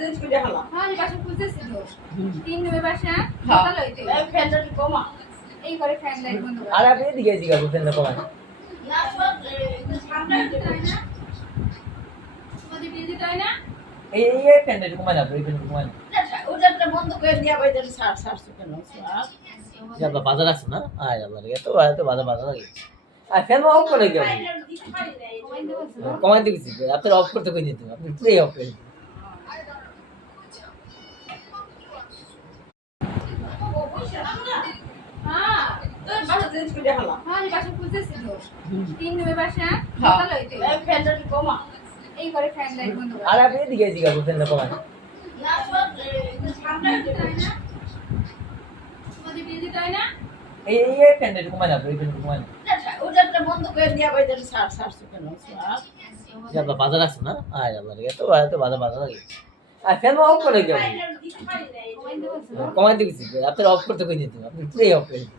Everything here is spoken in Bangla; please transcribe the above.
চেঞ্জ করে হলো হ্যাঁ আমি বাসা খুঁজতেছি তো 3 রুমে বাসা হ্যাঁ ভালো হইতো এই ফ্যানটা কি কমা এই করে ফ্যান লাইট বন্ধ করে আর আপনি এদিকে এদিকে বলছেন না কমান না সব ঠান্ডা তাই না তোমাদের বিয়ে দিতে হয় না এই এই ফ্যানটা কমান না এই ফ্যানটা কমান ওটা বন্ধ করে দিয়া বাইরে সার সার কেন স্যার যে আপনার বাজার আছে না আয় আল্লাহ রে তো বাজার বাজার লাগে আর ফ্যান অফ করে দিও কমাই দেবো কমান দিয়েছি আপনি অফ করতে কই দিতে আপনি প্লে অফ করে দিন হ্যাঁ বাসা চেঞ্জ করে হলো হ্যাঁ আমি বাসা খুঁজতেছি তো 3 রুমে বাসা হ্যাঁ ভালো হইতো এই ফ্যানটা কি কমা এই করে ফ্যান লাইট বন্ধ করে আর আপনি এদিকে এদিকে বলছেন না কমান না সব ঠান্ডা তাই না তোমাদের বিয়ে দিতে হয় না এই এই ফ্যানটা কমান না এই ফ্যানটা কমান ওটা বন্ধ করে দিয়া বাইরে সার সার কেন স্যার যে আপনার বাজার আছে না আয় আল্লাহ রে তো বাজার বাজার লাগে আর ফ্যান অফ করে দিও কমাই দেবো কমান দিয়েছি আপনি অফ করতে কই দিতে আপনি প্লে অফ করে দিন